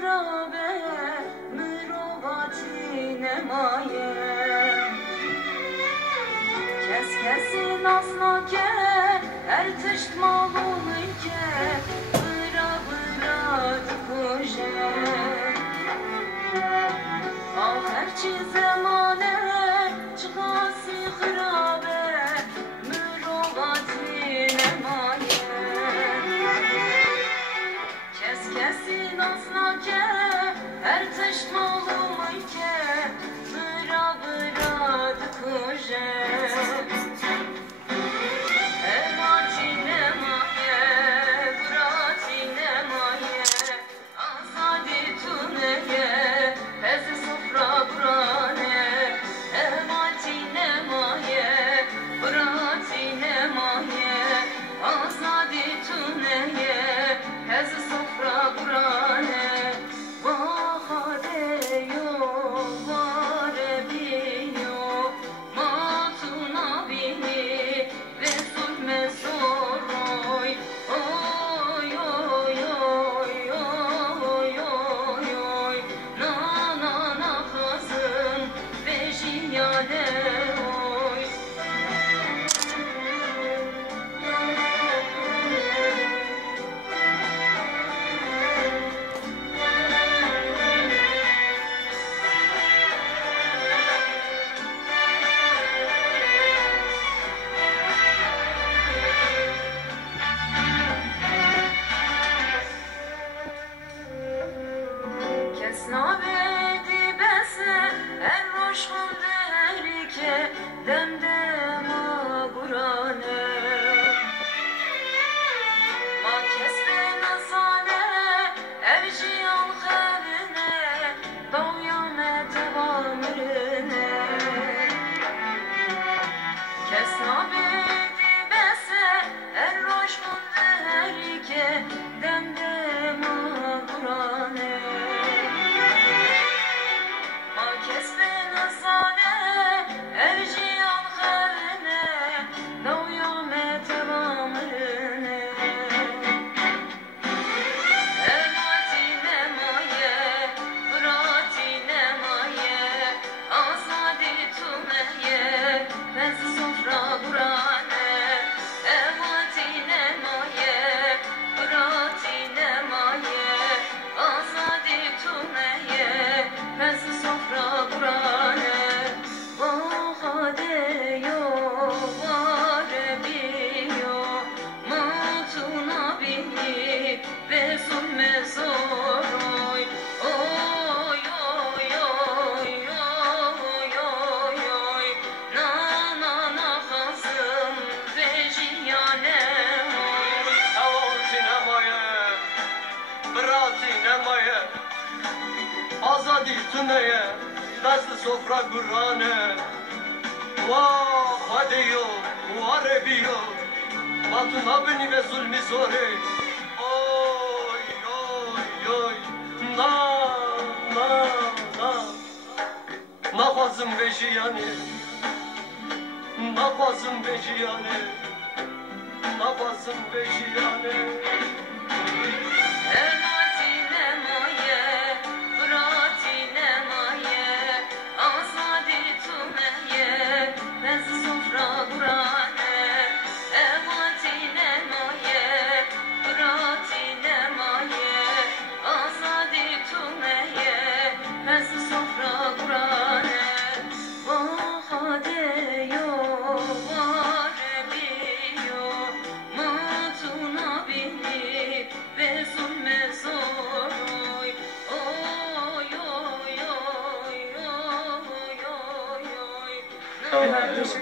خرابه مروتی نمایم کسی ناز نکه ارتشت مالومی که برا دکوشه آخر چی زمانه چقاسی خرابه مروتی نمایم کسی ناز نکه ارتشت مالومی که برا دکوشه آزادی تنه دست سفره گرانه و خدیو و عربیو ما تو نبینی به ظلمی زوره اوی اوی اوی نا نا نا نخوازم بجیانه نخوازم بجیانه نخوازم بجیانه Evet, teşekkür